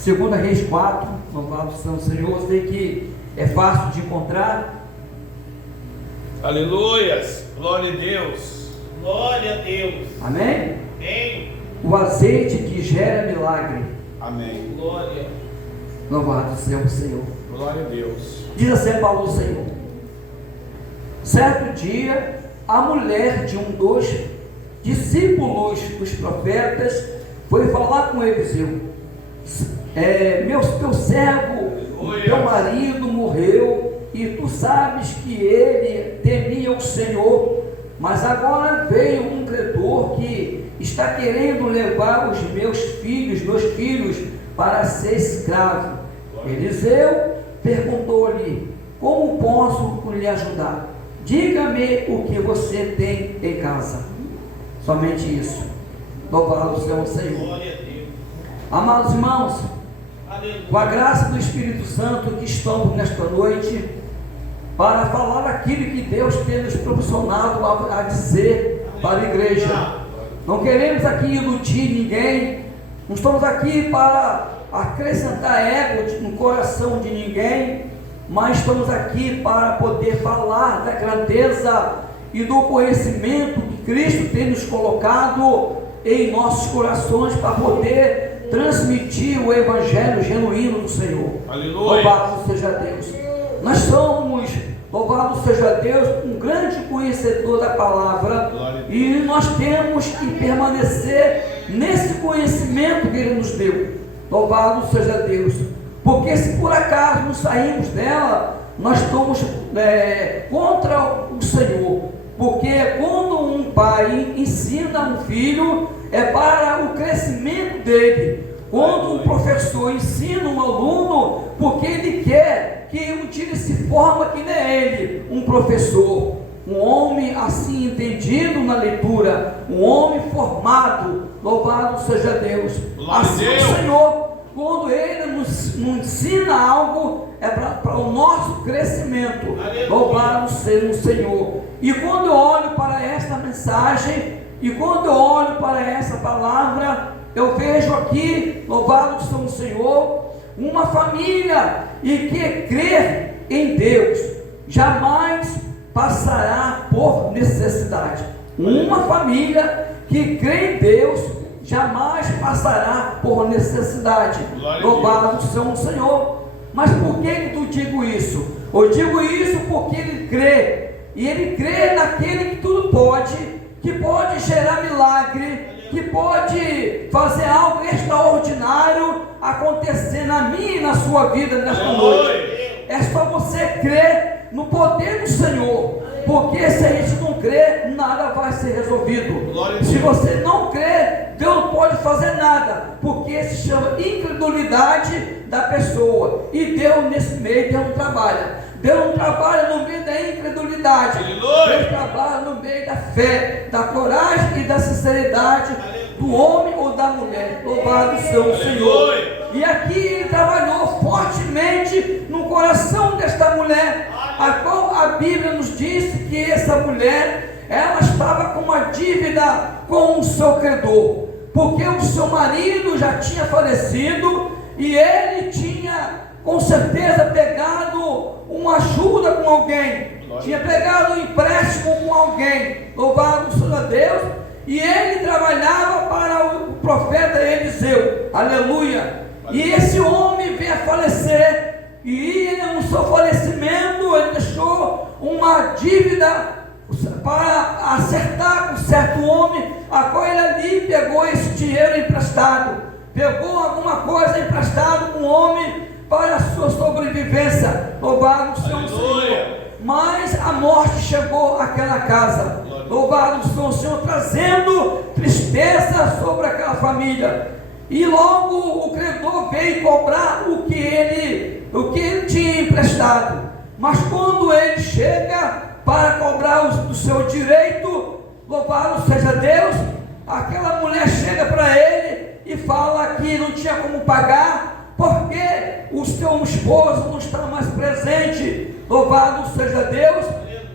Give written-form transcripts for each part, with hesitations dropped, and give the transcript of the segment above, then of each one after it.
Segunda Reis 4, louvado seja o Senhor. Eu sei que é fácil de encontrar. Aleluias, glória a Deus. Glória a Deus. Amém? Amém. O azeite que gera milagre. Amém. Glória. Louvado seja o Senhor. Glória a Deus. Diz assim a Paulo o Senhor: certo dia, a mulher de um dos discípulos dos profetas foi falar com Eliseu: meu servo, teu marido morreu, e tu sabes que ele temia o Senhor, mas agora veio um credor que está querendo levar os meus filhos para ser escravo. Eliseu perguntou-lhe: como posso lhe ajudar? Diga-me o que você tem em casa. Somente isso. Louvado seja o Senhor. Glória a Deus. Amados irmãos, Aleluia. com a graça do Espírito Santo que estamos nesta noite para falar aquilo que Deus tem nos proporcionado a dizer para a igreja. Não queremos aqui iludir ninguém, não estamos aqui para acrescentar ego no coração de ninguém, mas estamos aqui para poder falar da grandeza e do conhecimento que Cristo tem nos colocado em nossos corações para poder transmitir o evangelho genuíno do Senhor. Aleluia. Louvado seja Deus. Nós somos, louvado seja Deus, um grande conhecedor da palavra, e nós temos que permanecer nesse conhecimento que Ele nos deu. Louvado seja Deus, porque se por acaso nos sairmos dela, nós estamos contra o Senhor. Porque quando um pai ensina um filho, é para o crescimento dele. Quando um professor ensina um aluno, porque ele quer que um dia ele se forma que nem ele, um professor, um homem assim entendido na leitura, um homem formado, louvado seja Deus. Assim o Senhor, quando Ele nos ensina algo, é para o nosso crescimento. Louvado seja o Senhor. E quando eu olho para esta mensagem, e quando eu olho para essa palavra, eu vejo aqui, louvado seja o Senhor, uma família e que crer em Deus jamais passará por necessidade. Uma família que crê em Deus jamais passará por necessidade. Louvado seja o Senhor. Mas por que eu digo isso? Eu digo isso porque ele crê, e ele crê naquele que tudo pode, que pode gerar milagre, que pode fazer algo extraordinário acontecer na minha e na sua vida nesta noite. É só você crer no poder do Senhor, porque se a gente não crer, nada vai ser resolvido. Se você não crer, Deus não pode fazer nada, porque se chama incredulidade da pessoa, e Deus nesse meio, Deus não trabalha. Deus não trabalha no meio da incredulidade. Deus trabalha no meio da fé, da coragem e da sinceridade do homem ou da mulher. Louvado seja o Senhor. E aqui ele trabalhou fortemente no coração desta mulher, a qual a Bíblia nos disse que essa mulher, ela estava com uma dívida com o seu credor, porque o seu marido já tinha falecido, e ele tinha com certeza pegado uma ajuda com alguém, tinha pegado um empréstimo com alguém. Louvado seja Deus. E ele trabalhava para o profeta Eliseu, aleluia. E esse homem veio a falecer, e ele, no seu falecimento, ele deixou uma dívida para acertar com certo homem, a qual ele ali pegou esse dinheiro emprestado, pegou alguma coisa emprestado com o homem para a sua sobrevivência. Louvado seja o Senhor. Mas a morte chegou àquela casa. Louvado seja o Senhor, trazendo tristeza sobre aquela família. E logo o credor veio cobrar o que ele tinha emprestado. Mas quando ele chega para cobrar do seu direito, louvado seja Deus, aquela mulher chega para ele e fala que não tinha como pagar, porque o seu esposo não está mais presente. Louvado seja Deus.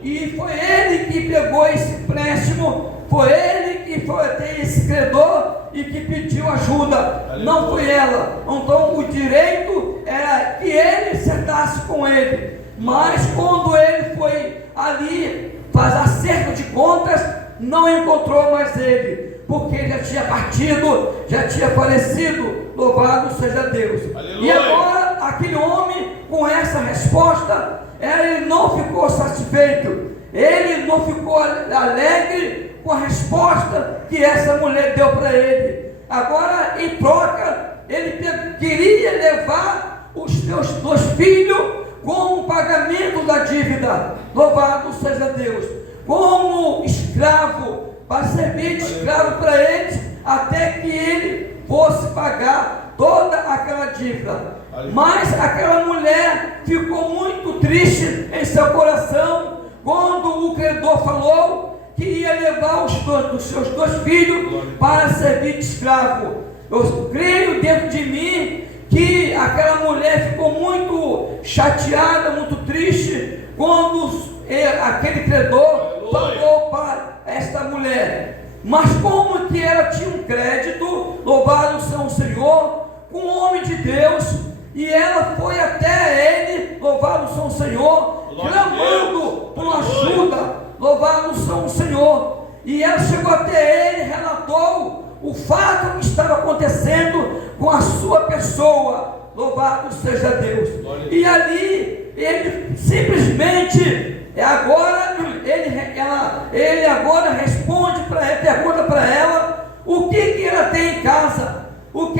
E foi ele que pegou esse empréstimo, foi ele que foi até esse credor e que pediu ajuda, não foi ela. Então o direito era que ele sentasse com ele, mas quando ele foi ali fazer acerto de contas, não encontrou mais ele, porque ele já tinha partido, já tinha falecido. Louvado seja Deus. Aleluia. E agora aquele homem, com essa resposta, ele não ficou satisfeito, ele não ficou alegre com a resposta que essa mulher deu para ele. Agora, em troca, ele queria levar os seus 2 filhos como pagamento da dívida. Louvado seja Deus. Como escravo, para servir de escravo para eles, até que ele fosse pagar toda aquela dívida. Mas aquela mulher ficou muito triste em seu coração quando o credor falou que ia levar os seus 2 filhos para servir de escravo. Eu creio dentro de mim que aquela mulher ficou muito chateada, muito triste quando aquele credor falou para esta mulher. Mas como que ela tinha um crédito, louvado seja o Senhor, com um homem de Deus, e ela foi até ele, louvado seja o Senhor, clamando por ajuda, louvado seja o Senhor. E ela chegou até ele, relatou o fato que estava acontecendo com a sua pessoa, louvado seja Deus. E ali ele simplesmente ele agora responde para ela, pergunta para ela o que ela tem em casa, o que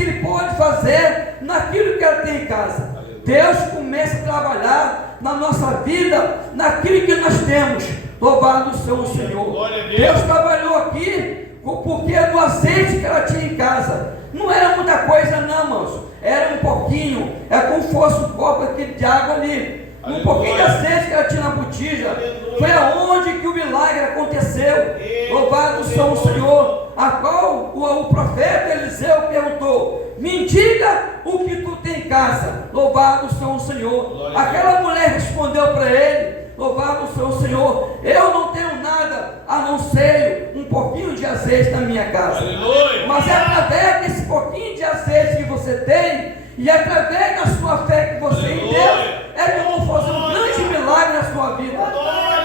ele pode fazer naquilo que ela tem em casa. Deus começa a trabalhar na nossa vida, naquilo que nós temos. Louvado seja o Senhor. Deus trabalhou aqui porque do azeite que ela tinha em casa não era muita coisa não, irmãos. Era um pouquinho, é como se fosse um copo aqui de água ali, um pouquinho de azeite que ela tinha na botija. Foi aonde que o milagre aconteceu. Louvado seja o Senhor. A qual o profeta Eliseu perguntou: me diga o que tu tem em casa. Louvado seja o Senhor. Aquela mulher respondeu para ele: louvado seja o Senhor, eu não tenho nada a não ser um pouquinho de azeite na minha casa. Aleluia. Mas é através desse pouquinho de azeite que você tem, e através da sua fé que você tem em Deus, é que eu vou fazer um grande milagre na sua vida.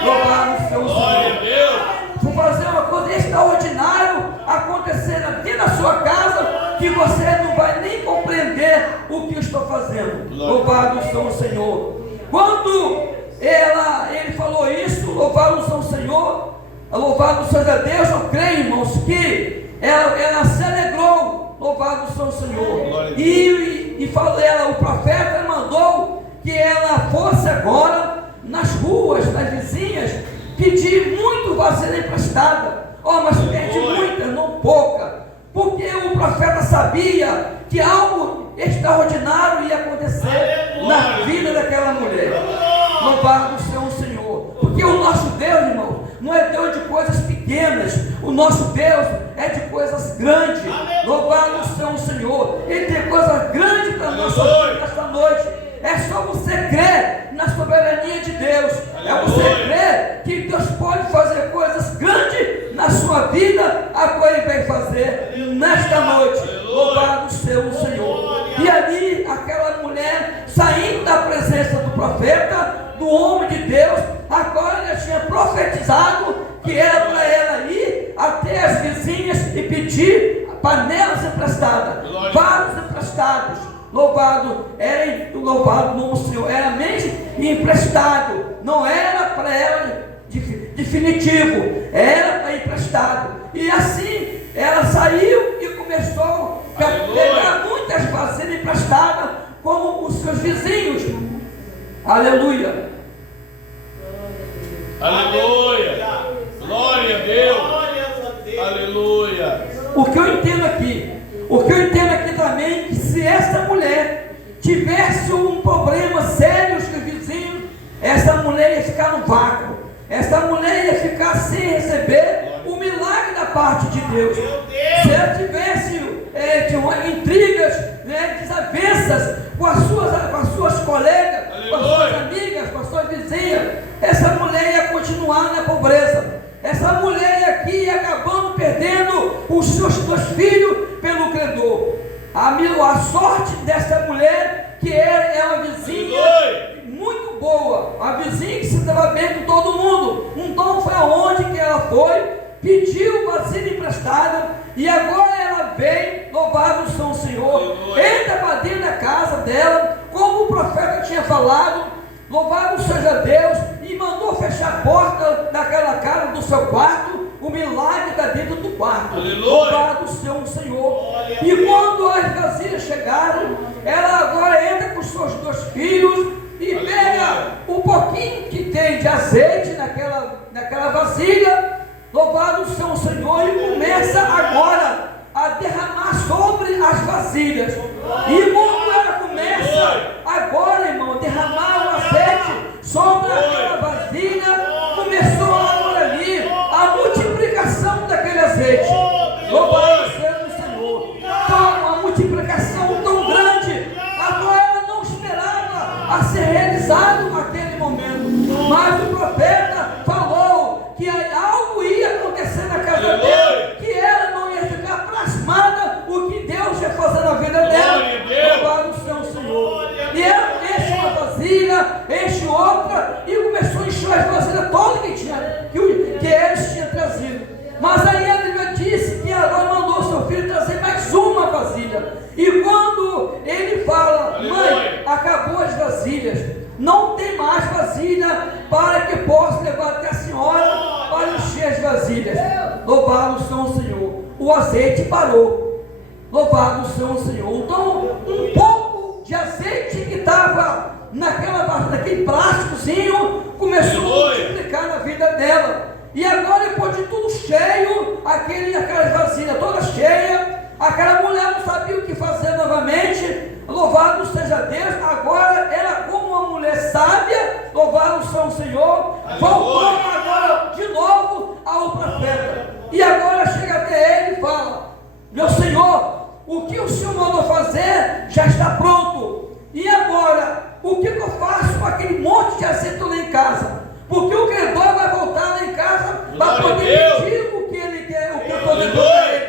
Louvado seja o Senhor. Vou fazer uma coisa extraordinária acontecer aqui na sua casa, que você não vai nem compreender o que eu estou fazendo. Louvado seja o Senhor. Quando ele falou isso, louvado seja o Senhor, louvado seja Deus, eu creio, irmãos, que ela se alegrou. Louvado seja o Senhor. E falou ela, o profeta mandou que ela fosse agora nas ruas, nas vizinhas, pedir muito vasilha emprestada. Mas pede muita, não pouca, porque o profeta sabia que algo extraordinário ia acontecer na vida daquela mulher. Louvado seja o Senhor. Porque o nosso Deus, irmão, não é Deus de coisas pequenas. O nosso Deus é de coisas grandes. Louvado seja o Senhor. Ele tem coisas grandes para nós nesta noite. É só você crer na soberania de Deus. É você crer que Deus pode fazer coisas grandes na sua vida, a qual Ele vai fazer nesta noite. Louvado seja o Senhor. E ali, aquela mulher, saindo da presença do profeta, do homem de Deus, agora ela tinha profetizado que era para ela ir até as vizinhas e pedir panelas emprestadas, vasos emprestados. Louvado no Senhor, era mesmo emprestado, não era para ela definitivo, era para emprestado. E assim ela saiu e começou a pegar muitas vasilhas emprestadas com os seus vizinhos. Aleluia. Aleluia. Glória a Deus. Aleluia. O que eu entendo aqui também, que se essa mulher tivesse um problema sério com os vizinhos, essa mulher ia ficar no vácuo, essa mulher ia ficar sem receber o milagre da parte de Deus. Se ela tivesse intrigas, desavenças com as suas colegas, com as suas amigas, com as suas vizinhas, essa mulher ia continuar na pobreza. Essa mulher aqui ia acabando perdendo os seus 2 deu a sorte dessa mulher, que é uma vizinha muito boa, a vizinha que se dava bem com todo mundo. Então foi aonde que ela foi, pediu vasilha emprestada, e agora ela vem, louvado seja o Senhor, entra para dentro da casa dela, como o profeta tinha falado, louvado seja Deus, e mandou fechar a porta daquela casa do seu quarto. O milagre está dentro do quarto. Louvado seja o Senhor. E quando as vasilhas chegaram, ela agora entra com os seus 2 filhos e pega o pouquinho que tem de azeite naquela vasilha. Louvado seja o Senhor, e começa agora a derramar sobre as vasilhas. E quando ela começa agora, irmão, a derramar o azeite sobre aquela vasilha, começou agora ali a multiplicação daquele azeite. Louvado seja o Senhor. Então, uma multiplicação tão grande, agora ela não esperava a ser realizado naquele momento, mas o profeta falou que algo ia acontecer na casa dela, que ela não ia ficar plasmada o que Deus ia fazer na vida dela. Louvado seja o Senhor. E ela enche uma vasilha, enche outra, e começou a encher as vasilhas todas que eles tinham trazido. Mas aí a Bíblia disse que agora mandou seu filho trazer mais uma vasilha. E quando ele fala: mãe, acabou as vasilhas, não tem mais vasilha para que possa levar até a senhora para encher as vasilhas. Louvado seja o Senhor. O azeite parou. Louvado seja o Senhor. Então, um pouco de azeite que estava naquele plásticozinho começou a multiplicar na vida dela. E agora, depois de tudo cheio, aquelas vasilhas toda cheia, aquela mulher não sabia o que fazer novamente. Louvado seja Deus. Agora ela, como uma mulher sábia, louvado seja o Senhor, voltou agora de novo ao profeta. E agora chega até ele e fala: meu Senhor, o que o Senhor mandou fazer já está pronto. E agora, o que eu faço com aquele monte de azeite lá em casa? Porque o credor vai voltar lá em casa para poder pedir o que ele quer, o que eu estou dando para ele.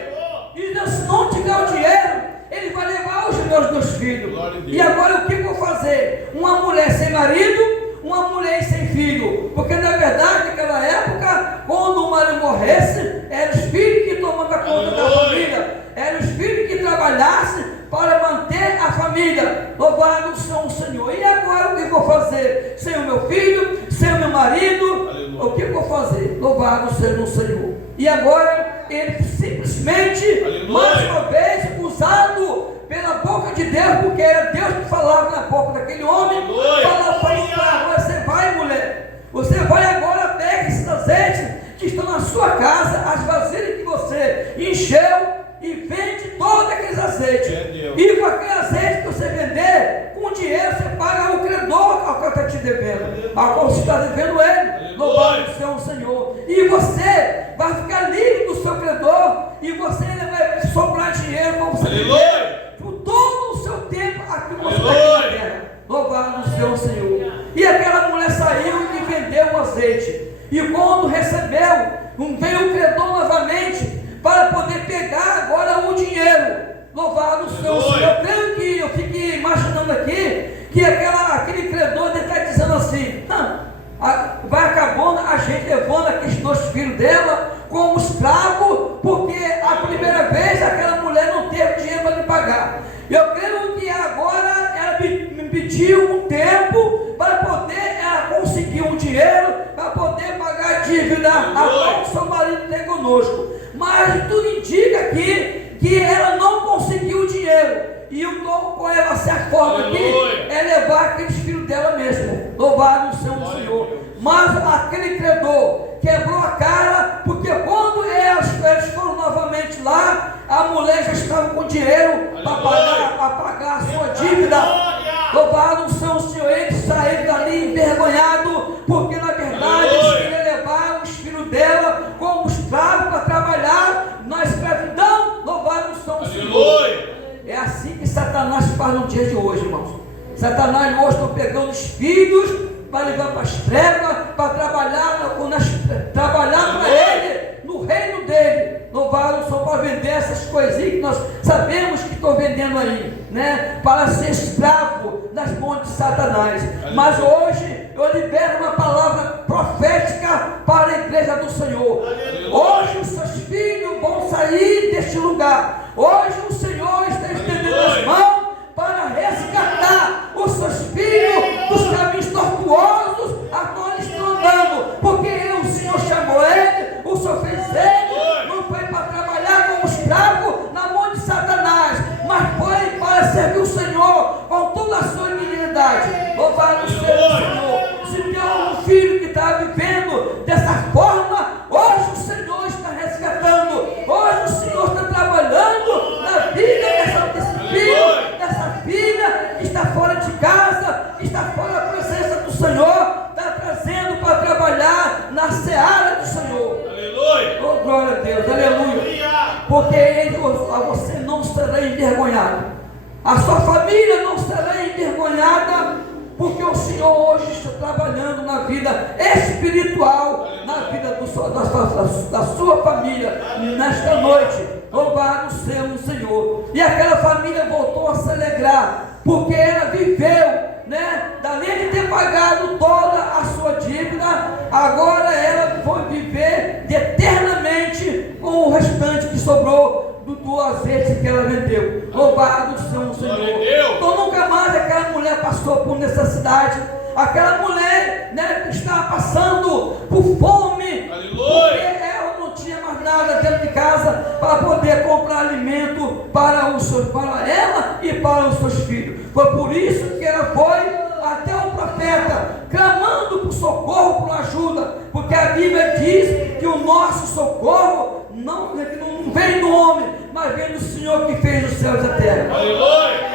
E se não tiver o dinheiro, ele vai levar os meus 2 filhos. E agora o que eu vou fazer? Uma mulher sem marido, uma mulher sem filho. Porque na verdade, naquela época, quando o marido morresse, eram os filhos que tomavam conta da família. Eram os filhos que trabalhassem para manter a família. Louvado seja o Senhor. E agora o que eu vou fazer? Sem o meu filho, sem o meu marido, aleluia, o que eu vou fazer? Louvado seja o Senhor. E agora ele simplesmente, aleluia, mais uma vez, usado pela boca de Deus, porque era Deus que falava na boca daquele homem, falou para agora: você vai, mulher, você vai agora, pega esses azeites que estão na sua casa, as vasilhas que você encheu, e vende todos aqueles azeites. E com aquele azeite que você vender, com dinheiro você paga o credor ao que está te devendo, ao qual você está devendo ele. Louvado seja o Senhor. E você vai ficar livre do seu credor, e você vai sobrar dinheiro para você viver por todo o seu tempo aqui que você está aqui na terra. Louvado seja o Senhor. E aquela mulher saiu e vendeu o azeite. E quando recebeu, veio o credor novamente para poder pegar agora o dinheiro. Louvado seja o Senhor. Eu creio que eu fiquei imaginando aqui que aquele credor deve estar dizendo assim: não, vai acabando a gente levando aqueles 2 filhos dela como escravo, porque a primeira vez aquela mulher não teve dinheiro para lhe pagar. Eu creio que agora ela me pediu um tempo para poder ela conseguir um dinheiro para poder pagar a dívida a qual o seu marido tem conosco. Mas tudo indica aqui que ela não conseguiu o dinheiro. E qual é a certa forma aqui? É levar aqueles filhos dela mesmo. Louvado seja o Senhor. Mas aquele credor quebrou a cara, porque quando eles foram novamente lá, a mulher já estava com dinheiro para pagar a sua dívida. Louvado seja o Senhor. Ele saiu dali envergonhado, porque na verdade eles queriam levar os filhos dela como escravos para trabalhar na escravidão. Louvado seja o Senhor. É assim que Satanás faz no dia de hoje, irmãos. Satanás hoje está pegando os filhos para levar para as trevas, para trabalhar para ele, no reino dele. Louvado seja o para vender essas coisinhas que nós sabemos que estão vendendo aí, né? Para ser escravo das mãos de Satanás. Mas hoje eu libero uma palavra profética para a igreja do Senhor. Hoje os seus filhos vão sair deste lugar. Hoje o Senhor está estendendo as mãos para resgatar os seus filhos dos caminhos tortuosos a qual eles estão andando, porque o Senhor chamou ele, o Senhor fez ele, não foi para trabalhar como escravo na mão de Satanás, mas foi para servir o Senhor com toda a sua dignidade. Louvado seja o Senhor. Se tem algum filho que está vivendo dessa forma, hoje o Senhor está resgatando, hoje o Senhor está trabalhando na vida desse filho, dessa filha que está fora de casa, que está fora da presença do Senhor, está trazendo para trabalhar na seara do Senhor. Aleluia. Oh, glória a Deus, aleluia. Porque você não será envergonhado, a sua família não será envergonhada, porque o Senhor hoje está trabalhando na vida espiritual, na vida da sua família, nesta noite. Louvado seja o Senhor. E aquela família voltou a se alegrar, porque ela viveu, né? Além de ter pagado toda a sua dívida, agora ela foi viver eternamente com o restante que sobrou do azeite que ela vendeu. Louvado seja o Senhor. Então nunca mais aquela mulher passou por necessidade. Aquela mulher, né, que estava passando por fome, porque ela não tinha mais nada dentro de casa para poder comprar alimento para ela e para os seus filhos. Foi por isso que ela foi até o profeta, clamando por socorro, por ajuda, porque a Bíblia diz que o nosso socorro não vem do homem, mas vem do Senhor que fez os céus e a terra.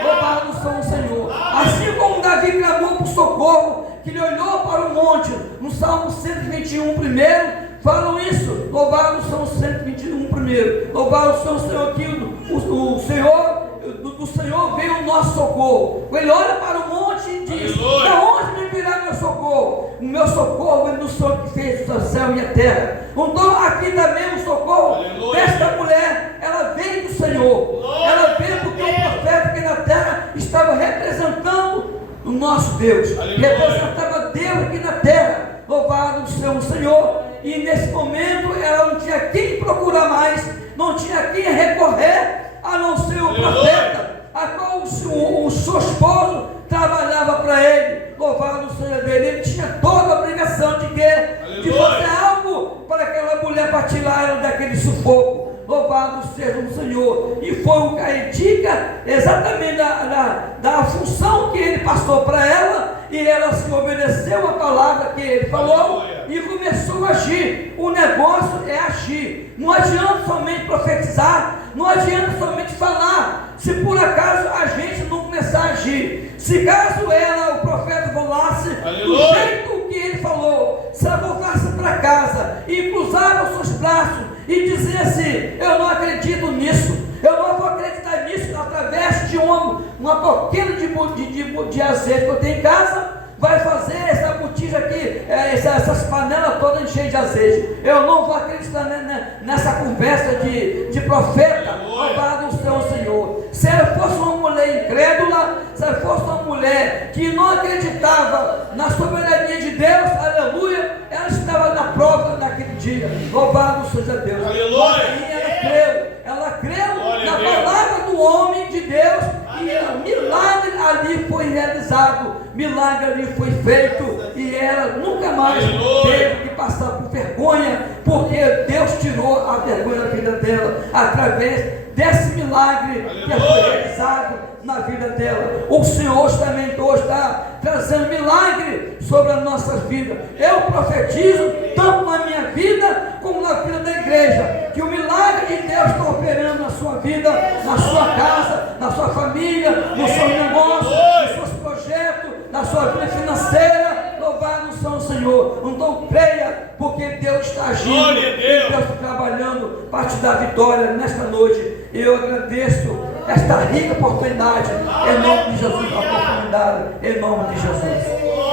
Louvado seja o Senhor. Assim como Davi clamou por socorro, que ele olhou para o monte, no Salmo 121 primeiro, falam isso. Louvado seja o 121 primeiro. Louvado seja o Senhor, que do Senhor veio o nosso socorro. Ele olha para o monte e diz: de onde me virá meu socorro? O meu socorro vem do Senhor que fez o céu e a terra. Então aqui também o socorro desta mulher, ela veio do Senhor. Ela veio porque o profeta aqui na terra estava representando o nosso Deus, representava Deus aqui na terra. Louvado seja o Senhor. E nesse momento ela não tinha quem procurar mais, não tinha quem recorrer, a não ser o profeta, a qual o seu esposo trabalhava para ele. Louvado seja dele. Ele tinha toda a obrigação de fazer algo para aquela mulher, para tirar ela daquele sufoco. Louvado seja o Senhor. E foi o que indica exatamente da função que ele passou para ela, e ela se obedeceu à palavra que ele falou e começou a agir. O negócio é agir. Não adianta somente profetizar, não adianta somente falar, se por acaso a gente não começar a agir. Se caso o profeta falasse do jeito que ele falou, se ela voltasse para casa e cruzava os seus braços e dizesse: eu não acredito nisso, eu não vou acreditar nisso, através de uma coqueira de azeite que eu tenho em casa, vai fazer essa botija aqui, essas panelas todas cheias de azeite. Eu não vou acreditar nessa conversa de profeta. Louvado seja o Senhor. Se ela fosse uma mulher incrédula, se ela fosse uma mulher que não acreditava na soberania de Deus, aleluia, ela estava na prova naquele dia. Louvado seja Deus. Aleluia. Mas aí ela creu na palavra do homem de Deus, e milagre ali foi realizado, milagre ali foi feito, e ela nunca mais teve que passar por vergonha, porque Deus tirou a vergonha da vida dela através desse milagre que foi realizado na vida dela. O Senhor também hoje está trazendo milagre sobre as nossas vidas. Eu profetizo tanto na minha vida como na vida da igreja, que o milagre de Deus está operando na sua vida, na sua casa, na sua família, no seu negócio, nos seus projetos, na sua vida financeira. Louvado seja o Senhor. Então creia, porque Deus está agindo, e Deus está trabalhando para te dar vitória nesta noite. Eu agradeço esta rica oportunidade, em nome de Jesus, a oportunidade, em nome de Jesus.